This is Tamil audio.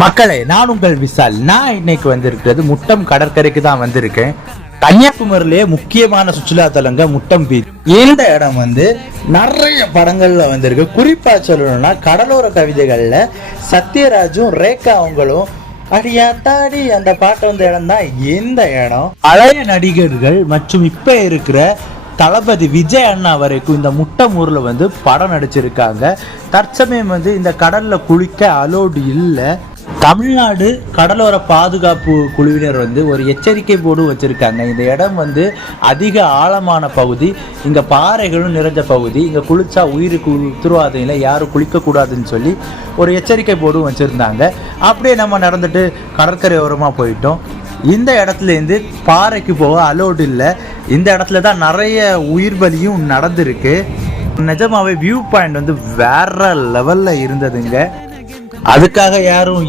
மக்களே, நான் உங்கள் விஷால். நான் இன்னைக்கு வந்திருக்கிறது முட்டம் கடற்கரைக்கு தான் வந்திருக்கேன். கன்னியாகுமரியிலேயே முக்கியமான சுற்றுலா தலங்க முட்டம் பீச். இந்த இடம் நிறைய படங்கள்ல வந்திருக்கு. குறிப்பா சொல்லணும்னா கடலோர கவிதைகள்ல சத்யராஜும் ரேகா அவங்களும் அடியாத்தாடி அந்த பாட்டு வந்த இடம் தான் இந்த இடம். பழைய நடிகர்கள் மற்றும் இப்ப இருக்கிற தளபதி விஜய் அண்ணா வரைக்கும் இந்த முட்டம் ஊர்ல படம் நடிச்சிருக்காங்க. தற்சமயம் இந்த கடல்ல குளிக்க அலோடு இல்லை. தமிழ்நாடு கடலோர பாதுகாப்பு குழுவினர் ஒரு எச்சரிக்கை போர்டு வச்சிருக்காங்க. இந்த இடம் அதிக ஆழமான பகுதி, இங்க பாறைகளும் நிறைஞ்ச பகுதி, இங்க குளிச்சா உயிருக்கு உத்தரவாதம் இல்லை, யாரும் குளிக்க கூடாதுன்னு சொல்லி ஒரு எச்சரிக்கை போர்டும் வச்சிருந்தாங்க. அப்படியே நம்ம நடந்துட்டு கடற்கரை ஓரமா போயிட்டோம். இந்த இடத்துல பாறைக்கு போக அலோடு இல்லை. இந்த இடத்துல தான் நிறைய உயிர் பலியும் நடந்திருக்கு. நிஜமாவே வியூ பாயிண்ட் வேற லெவல்ல இருந்ததுங்க. அதுக்காக யாரும்